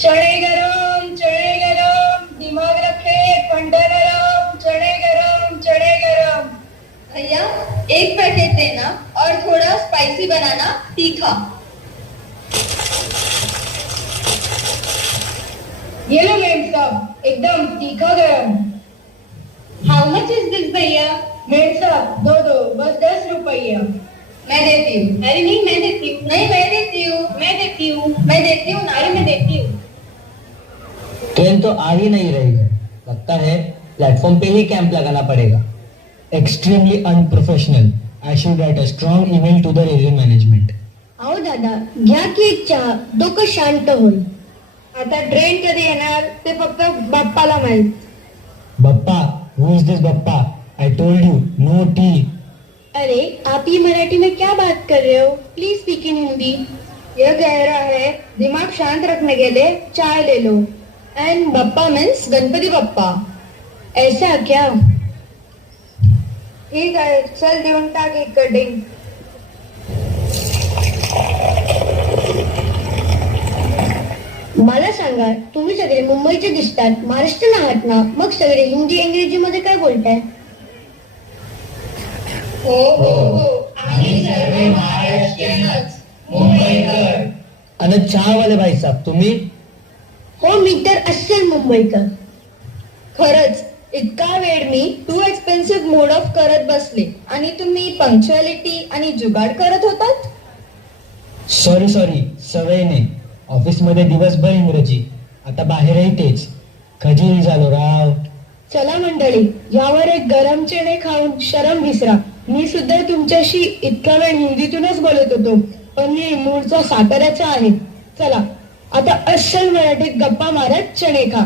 चणे गरम, दिमाग रखे फंडा गरम, चणे गरम। भैया एक पैकेट देना और थोड़ा स्पाइसी बनाना, तीखा। ये लो मेम साहब, एकदम तीखा गरम। हाउ मच इज दिस भैया? मेम साहब दो बस 10 रुपया। मैं देती हूँ। अरे नहीं मैं देती हूँ। नहीं मैं देती हूँ। मैं देती हूँ। मैं देती हूँ ना। अरे मैं देती हूँ। ट्रेन तो आ ही नहीं रही है, लगता है प्लेटफॉर्म पे ही कैंप लगाना पड़ेगा। Extremely unprofessional. I should write a strong email to the railway management. अहो दादा घ्या की एक चहा, डोकं शांत होईल. आता ट्रेन कधी येणार ते फक्त बाप्पाला माहित. Bappa, who is this Bappa? I told you, no tea. अरे आप ये मराठी में क्या बात कर रहे हो? Please speak in Hindi. यह कह रहा है दिमाग शांत रखने के लिए चाय ले low. End Bappa means Ganpati Bappa. ऐसा क्या? ठीक आहे चल देऊन टाक एक कटिंग. मला सांगा तुम्ही सगळे मुंबईचे दिसतात, महाराष्ट्रीयन आहात ना, मग सगळे हिंदी इंग्रजी मध्ये काय बोलताय? हो आम्ही सर्व महाराष्ट्रीयनच, मुंबईकर. आणि चहावाले भाई साहब तुम्ही? हो मी तर अस्सल मुंबईकर. खरंच इतका वेळ मी टू एक्सपेन्सिव्ह मोड ऑफ करत बसले आणि तुम्ही पंक्च्युअलिटी आणि जुगाड करत होतात. सॉरी सवय नाही. ऑफिसमध्ये दिवसभर इंग्रजी, आता बाहेरही तेच. खजील झालो राव. चला मंडळी यावर एक गरम चणे खाऊन शरम विसरा. मी सुद्धा तुमच्याशी इतका वेळ हिंदीतूनच बोलत होतो, पण मी मूळचा साताऱ्याचा आहे. चला आता अस्सल मराठीत गप्पा मारत चणे खा.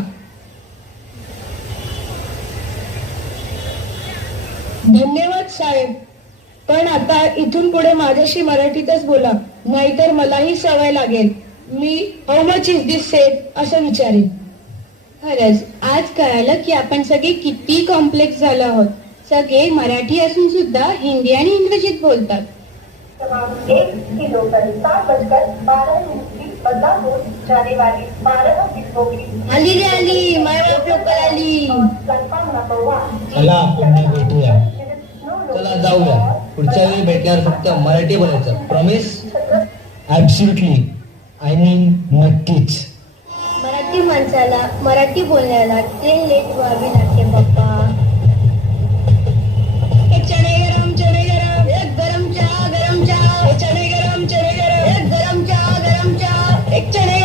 धन्यवाद साहेब, पण आता इथून पुढे माझ्याशी मराठीतच बोला, नाहीतर मलाही सवय लागेल. मी how much is this set असं विचारेन. खरंच आज कळालं की आपण सगळे किती कॉम्प्लेक्स झालो आहोत. सगळे मराठी असून सुद्धा हिंदी आणि इंग्रजीत बोलतात. 1 पर 7:12 की बदलापूर जाने वाली 12 डिब्बों की आली रे आली, मायबाप लोकल आली. Platform number 1. चला पुन्हा भेटूया. चला जाऊया. पुढच्या वेळी भेटल्यावर फक्त मराठी बोलायचं. प्रॉमिस? ऍब्सोल्युटली. आय मीन नक्कीच. मराठी माणसाला मराठी बोलण्याला ते लेट व्हावे लागते बाप्पा. चणे गरम, एक गरम चहा, चणे गरम, एक गरम चहा, एक चणे